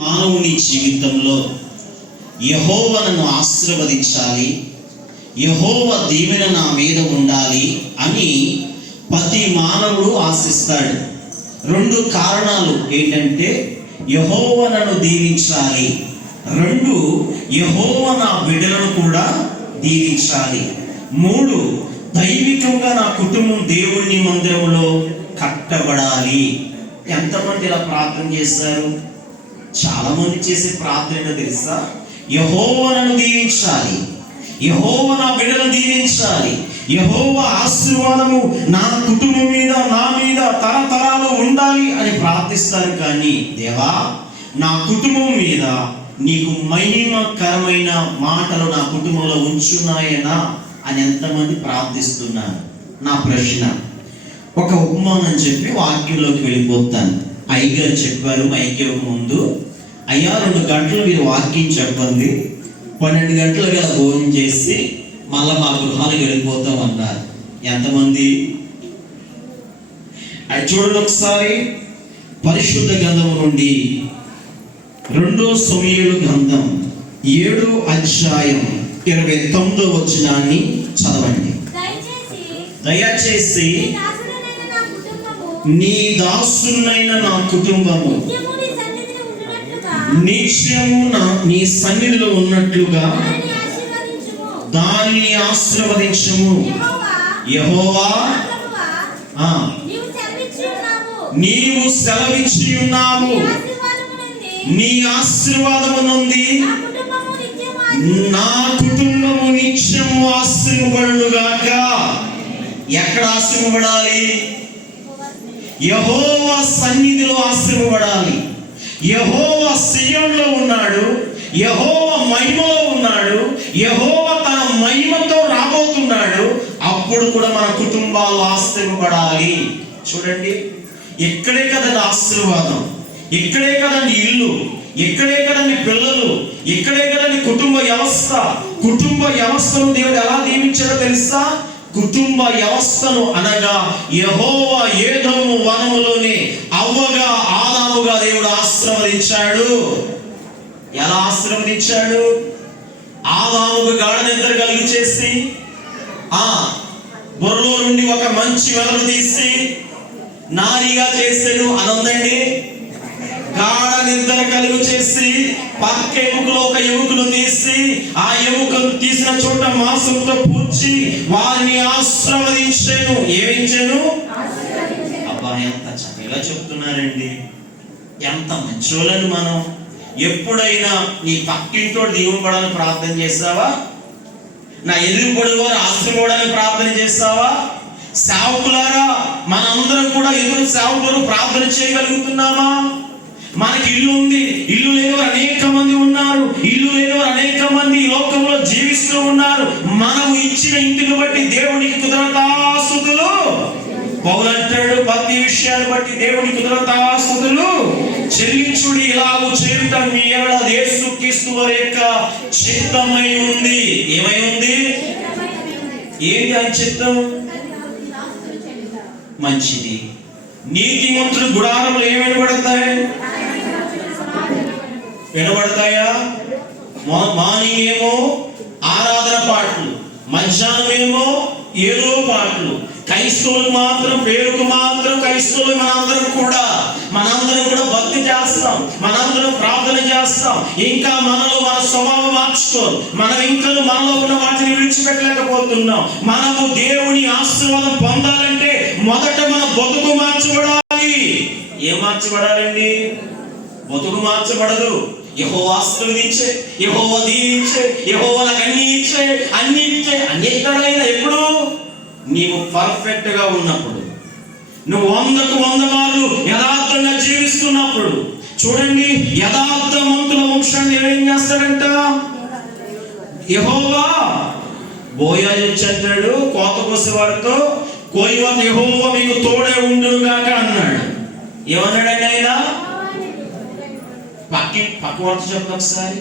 మానవుని జీవితంలో యహోవనను ఆశీర్వదించాలి యహోవ దీవెన నా మీద ఉండాలి అని ప్రతి మానవుడు ఆశిస్తాడు. రెండు కారణాలు ఏంటంటే యహోవనను దీవించాలి రెండు యహోవ నా బిడ్డలను కూడా దీవించాలి. మూడు దైవికంగా నా కుటుంబం దేవుణ్ణి మందిరంలో కట్టబడాలి. ఎంతమంది ఇలా ప్రార్థన చేస్తారు చాలా మంది చేసే ప్రార్థన ఏంటో తెలుసా? యహోవనను దీవించాలి. యహోవ నా బిడ్డను దీవించాలి. యహోవ ఆశీర్వాదము నా కుటుంబం మీద నా మీద తరతరాలు ఉండాలి అని ప్రార్థిస్తారు కానీ దేవా నా కుటుంబం మీద నీకు మహిమకరమైన మాటలు నా కుటుంబంలో ఉంచున్నాయనా అని ఎంతమంది ప్రార్థిస్తున్నారు? నా ప్రశ్న. ఒక ఉపమానం చెప్పి వాక్యంలోకి వెళ్ళిపోతాను. అయ్యగారు చెప్పారు మైక్యం ముందు అయ్యా రెండు గంటలు మీరు వాక్యం చెప్పండి. పన్నెండు గంటలు గల భోజనం చేసి మళ్ళా మా గృహాలకు వెళ్ళిపోతాం అన్నారు. ఎంతమంది? అది చూడండి ఒకసారి. పరిశుద్ధ గ్రంథం నుండి రెండో సమయలు గ్రంథం ఏడు అధ్యాయం ఇరవై తొమ్మిదో వచనాన్ని చదవండి. దయచేసి నీ దాసునైన నా కుటుంబము. నిత్యము నీ నా సన్నిధిలో ఉన్నట్లుగా దానిని ఆశీర్వదించుము. యెహోవా, నీవు సెలవిచ్చి ఉన్నావు. నీ ఆశీర్వాదము నుండి నీ కుటుంబము నిత్యము ఆశీర్వబడుగాక ఎక్కడ ఆశీర్వబడాలి యహోవా సన్నిధిలో ఆశ్రమపడాలి యహోవా సియంలో ఉన్నాడు. యహోవా మహిమలో ఉన్నాడు. యహోవా తన మహిమతో రాబోతున్నాడు. అప్పుడు కూడా మన కుటుంబాలు ఆశ్రమపడాలి చూడండి ఇక్కడే కదండి ఆశీర్వాదం. ఇక్కడే కదండి ఇల్లు. ఇక్కడే కదండి పిల్లలు. ఇక్కడే కదండి కుటుంబ వ్యవస్థ. కుటుంబ వ్యవస్థను దేవుడు ఎలా దీవించాడో తెలుసా? కుటుంబ వ్యవస్థను అనగా యహోవా ఏదోము వనములోని అవ్వగా ఆదాముగా దేవుడు ఆశీర్వదించాడు ఎలా ఆశీర్వదించాడు ఆదాముకు గాఢ నిద్ర కలిగి చేసి ఆ బుర్రలో నుండి ఒక మంచి వెలను తీసి నారిగా చేసాడు అనందండి. గాఢ నిద్ర కలుగు చేసి పక్క ఎముకలో ఒక ఎముకను తీసి ఆ ఎముకను తీసిన చోట మాంసంతో పూడ్చి వారిని ఆశీర్వదించాను. ఏమించాను? అబ్బా ఎంత చక్కగా చెప్తున్నారండి. ఎంత మంచోళ్ళని మనం. ఎప్పుడైనా నీ పక్కింటో దీవపడాలని ప్రార్థన చేస్తావా? నా ఎదురు పడి వారు ఆశ్రమపడాలని ప్రార్థన చేస్తావా? సేవకులారా మనందరం కూడా ఎదురు సేవకులు ప్రార్థన చేయగలుగుతున్నామా? మనకి ఇల్లు ఉంది. ఇల్లు లేనివారు అనేక మంది ఉన్నారు. ఇల్లు లేనివారు అనేక మంది లోకంలో జీవిస్తూ ఉన్నారు. మనము ఇచ్చిన ఇంటిని బట్టి దేవునికి కుదరతాస్తుతులు పౌరంటాడు ప్రతి విషయాన్ని బట్టి దేవుని కుదరతాస్తుతులు చెల్లించుడి ఇలాగూ చేయుట మీ ఎడల వారి యొక్క చిత్తమై ఉంది. ఏమై ఉంది? ఏంటి అని చిత్తం? మంచిది. నీతిమంతుడు గుడారంలో ఏమైనా వినబడతాయి వినబడతాయా? మార్నింగ్ ఏమో ఆరాధన పాటలు మధ్యాహ్నం ఏమో ఏదో పాటలు. క్రైస్తవులు మాత్రం పేరుకు మాత్రం క్రైస్తవులు మనందరం కూడా మనందరం కూడా భక్తి చేస్తాం మనందరం ప్రార్థన చేస్తాం. ఇంకా మనలో మన స్వభావం మార్చుకోరు. మనం ఇంకా మనలో ఉన్న వాటిని విడిచిపెట్టలేకపోతున్నాం. మనము దేవుని ఆశీర్వాదం పొందాలంటే మొదట మన బతుకు మార్చబడాలి. ఏం మార్చబడాలండి? బతుకు మార్చబడదు. యహో ఆశీర్వదించే యహో దీవించే యహోవలకు అన్ని ఇచ్చే అన్ని ఇచ్చే అన్ని ఎక్కడైనా ఎప్పుడు నీవు పర్ఫెక్ట్గా ఉన్నప్పుడు నువ్వు వందకు వంద మార్లు యథార్థంగా జీవిస్తున్నప్పుడు చూడండి యథార్థవంతుల వంశాన్ని ఏం చేస్తాడంట యహోవా బోయాజు చంద్రుడు కోత కోసేవాడితో కోయవ యహోవా మీకు తోడే ఉండుగాక అన్నాడు. ఏమన్నాడండి ఆయన? పక్కి పక్క వార్త చెప్పండి ఒకసారి.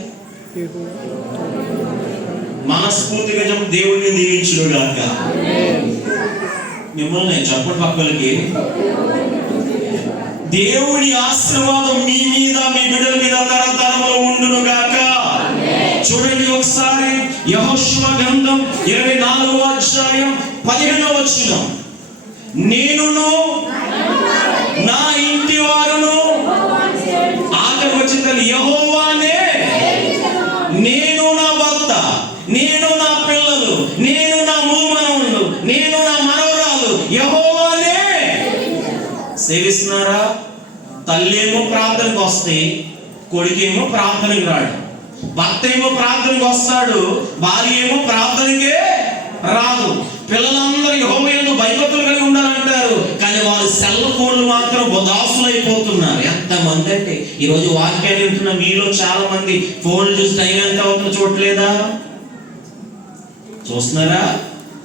మనస్ఫూర్తిగా చెప్పు దేవుడిని దీవించుడు గాక. మిమ్మల్ని నేను చెప్పండి పక్కలకి. దేవుడి ఆశీర్వాదం మీ మీద మీ బిడ్డల మీద తర ఉండును గాక. చూడండి ఒకసారి యహోశివ గ్రంథం ఇరవై నాలుగో అధ్యాయం పదిహేనో వచ్చిన నేనును నా ఇంటి వచ్చిన యహోవానే. నేను నా భర్త నేను నా పిల్లలు నేను నా మూమనవులు నేను నా మనవరాలు యహోవానే. సేవిస్తున్నారా? తల్లేమో ప్రార్థనకు వస్తే కొడుకేమో ప్రార్థనకు రాడు. భర్త ఏమో ప్రార్థనకు వస్తాడు భార్య ఏమో ప్రార్థనకే రాదు. పిల్లలందరూ యెహోవాయందు భయభక్తులు కలిగి ఉండాలంటారు కానీ వారు సెల్ ఫోన్లు మాత్రం దాసులు అయిపోతున్నారు ఎంతమంది అంటే ఈరోజు వాక్యాన్ని వింటున్న మీలో చాలా మంది ఫోన్లు చూసి టైం ఎంత అవుతుందో చూడలేదా చూస్తున్నారా?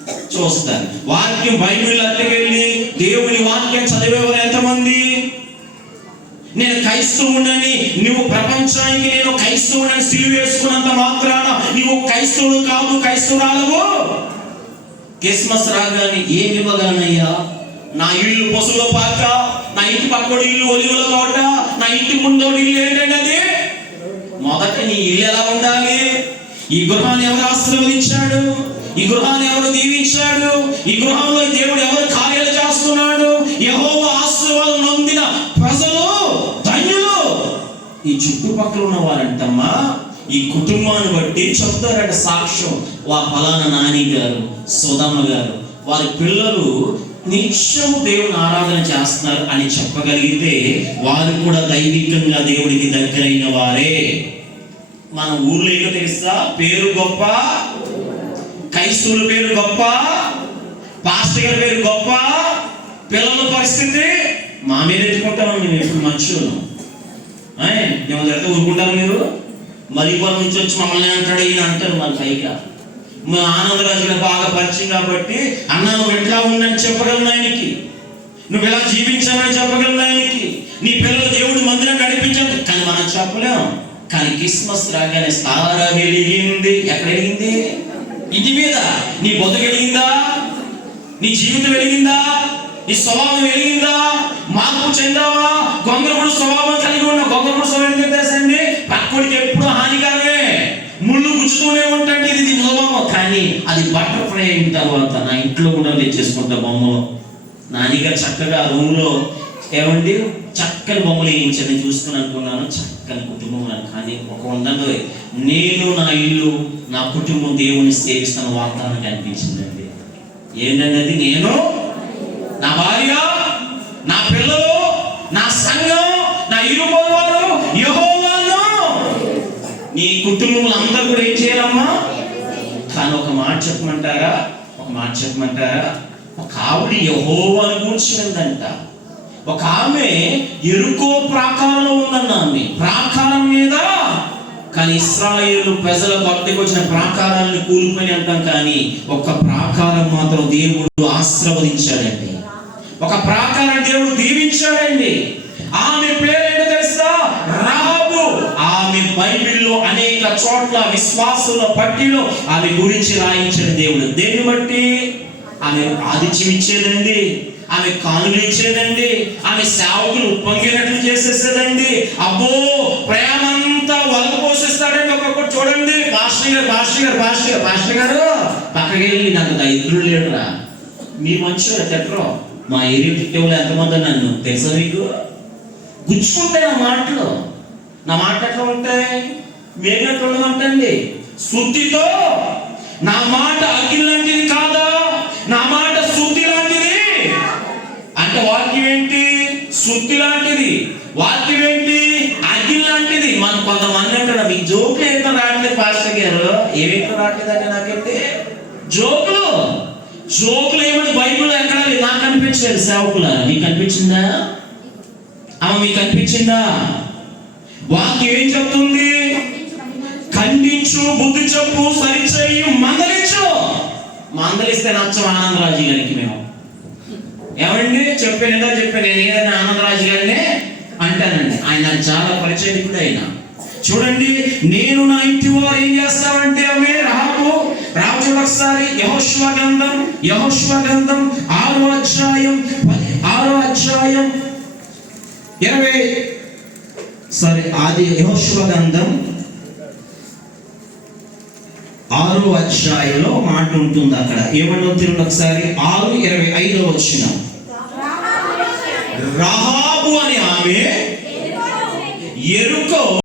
చూస్తారు. వాక్యం బైబిల్ అట్టకెళ్ళి దేవుని వాక్యం చదివేవారు ఎంతమంది? నేను క్రైస్తవుడని నువ్వు ప్రపంచానికి నేను క్రైస్తవుడని సిలువ వేసుకున్నంత మాత్రాన నువ్వు క్రైస్తవుడు కాదు క్రైస్తవురాలవు. క్రిస్మస్ రాగానే ఏమి ఇవ్వగలనయ్యా? నా ఇల్లు పశువుల పాక నా ఇంటి పక్కడి ఇల్లు ఒలివుల తోట నా ఇంటి ముందోడి ఇల్లు ఏంటంటే అది? మొదట నీ ఇల్లు ఎలా ఉండాలి? ఈ గృహాన్ని ఎవరు ఆశీర్వదించాడు? ఈ గృహాన్ని ఎవరు దీవించాడు? ఈ గృహంలో దేవుడు ఎవరు కార్యాలు చేస్తున్నాడు? యెహోవా ఆశీర్వాదం నొందిన ప్రజలు ధన్యులు. ఈ చుట్టుపక్కల ఉన్న వారంటమ్మా ఈ కుటుంబాన్ని బట్టి చెప్తారట సాక్ష్యం. వా ఫలానా నాని గారు సోదమ్మ గారు వారి పిల్లలు నిత్యము దేవుని ఆరాధన చేస్తున్నారు అని చెప్పగలిగితే వారు కూడా దైవికంగా దేవుడికి దగ్గరైన వారే. మన ఊర్లో ఏంటో తెలుసా? పేరు గొప్ప క్రైస్తవుల పేరు గొప్ప పాస్టర్ గారి పేరు గొప్ప పిల్లల పరిస్థితి మా మీద ఎత్తుకుంటాం మేము ఎప్పుడు మంచోళ్ళం మేము జరిగితే ఊరుకుంటారు మీరు? మరి నుంచి వచ్చి మమ్మల్ని అంటాడు ఈయన అంటారు మన పైగా. మా ఆనందరాజు బాగా పరిచయం కాబట్టి అన్న నువ్వు ఎట్లా ఉండని చెప్పగలను ఆయనకి? నువ్వు ఎలా జీవించాలని చెప్పగలను ఆయనకి? నీ పిల్లలు దేవుడు మందిరం నడిపించాలి కానీ మనం చెప్పలేం. కానీ క్రిస్మస్ రాగానే స్థార వెలిగింది. ఎక్కడ వెలిగింది? ఇంటి మీద. నీ బొద్దు వెలిగిందా? నీ జీవితం వెలిగిందా? నీ స్వభావం వెలిగిందా? మార్పు చెందావా? గొంగరపుడు స్వభావం కలిగి ఉన్న గొంగరపుడు స్వభావం చెప్పేసండి పక్కోడికి ఎప్పుడు హానికరమే ముళ్ళు గుచ్చుతూనే ఉంటాండి ఇది దీని స్వభావం కానీ అది బటర్ఫ్లై అయిన తర్వాత నా ఇంట్లో కూడా తెచ్చేసుకుంటా బొమ్మలు. నానిగా చక్కగా రూమ్లో ఏమండి? చక్కని బొమ్మలు వేయించని చూసుకుని అనుకున్నాను. చక్కని కుటుంబం అని కానీ ఒక ఉందండి నేను నా ఇల్లు నా కుటుంబం దేవుని సేవిస్తున్న వాగ్దానం కనిపించిందండి ఏంటంటే నేను నా భార్య నా పిల్లలు నా సంఘం నా ఇరుపోవారు యహోవాను. నీ కుటుంబంలో అందరూ కూడా ఏం చేయాలమ్మా? కానీ ఒక మాట చెప్పమంటారా? ఒక మాట చెప్పమంటారా? ఒక ఆవిడ యహోవాను కూర్చుందంట ఒక ఆమె ఎరుకో ప్రాకారంలో ఉందన్న ఆమె. ప్రాకారం మీద కానీ ఇస్రాయేలు ప్రజల కొత్తకు వచ్చిన ప్రాకారాలను కూలిపోయి అంటాం కానీ ఒక ప్రాకారం మాత్రం దేవుడు ఆశీర్వదించాడండి. ఒక ప్రాకారం దేవుడు దీవించాడండి. ఆమె పేరు బైబిల్లో అనేక చోట్ల విశ్వాసుల పట్టిలో ఆమె గురించి రాయించిన దేవుడు. దేన్ని బట్టి? ఆమె ఆదిత్యం ఇచ్చేదండి ఆమె కానులు ఇచ్చేదండి ఆమె సేవకులు ఉప్పొంగినట్లు చేసేసేదండి. అబ్బో ప్రేమంతా వలక పోషిస్తాడండి ఒక్కొక్కటి చూడండి పాస్టర్ గారు పాస్టర్ గారు పాస్టర్ గారు పాస్టర్ గారు పక్కకి వెళ్ళి నాకు దైత్రులు లేడురా. మీ మంచిగా తిట్టరు మా ఏరియా తిట్టేవాళ్ళు ఎంతమంది నన్ను? తెలుసా మీకు? గుచ్చుకుంటాయి ఆ మాటలు. నా మాట ఎట్లా ఉంటాయి? మేము ఎట్లా ఉండమంటండి శుద్ధితో నా మాట అగ్ని లాంటిది కాదా? నా మాట శుద్ధి లాంటిది? అంటే వాక్యం ఏంటి? శుద్ధి లాంటిది. వాక్యం ఏంటి? అగ్ని లాంటిది. మన కొంతమంది అంటారు మీ జోకులు ఏంటో రావట్లేదు పాస్టర్ గారు. ఏమేంటో రావట్లేదండి నాకైతే జోకులు. జోకులు ఏమని బైబిల్ ఎక్కడ నాకు కనిపించలేదు సేవకుల నీకు కనిపించిందా ఆమె మీకు కనిపించిందా వాక్యం ఏం చెప్తుంది? ఖండించు బుద్ధి చెప్పు సరిచేయి మందలించు. మందలిస్తే నచ్చం ఆనందరాజు గారికి మేము. ఏమండి చెప్పాను ఏదో చెప్పాను. నేను ఏదైనా ఆనందరాజు గారినే అంటానండి. ఆయన నాకు చాలా పరిచయకుడు ఆయన చూడండి నేను నా ఇంటి వారు ఏం చేస్తామంటే ఆమె రాబు రాబు చూడు ఒకసారి యహోశ్వ గ్రంథం యహోశ్వ గ్రంథం ఆరో అధ్యాయం ఆరో అధ్యాయం ఇరవై సరే ఆది యహోశ్వ గ్రంథం ఆరు అధ్యాయంలో మాట ఉంటుంది అక్కడ. ఏమన్నా తిరుగు ఒకసారి? ఆరు ఇరవై ఐదో వచ్చిన రాహా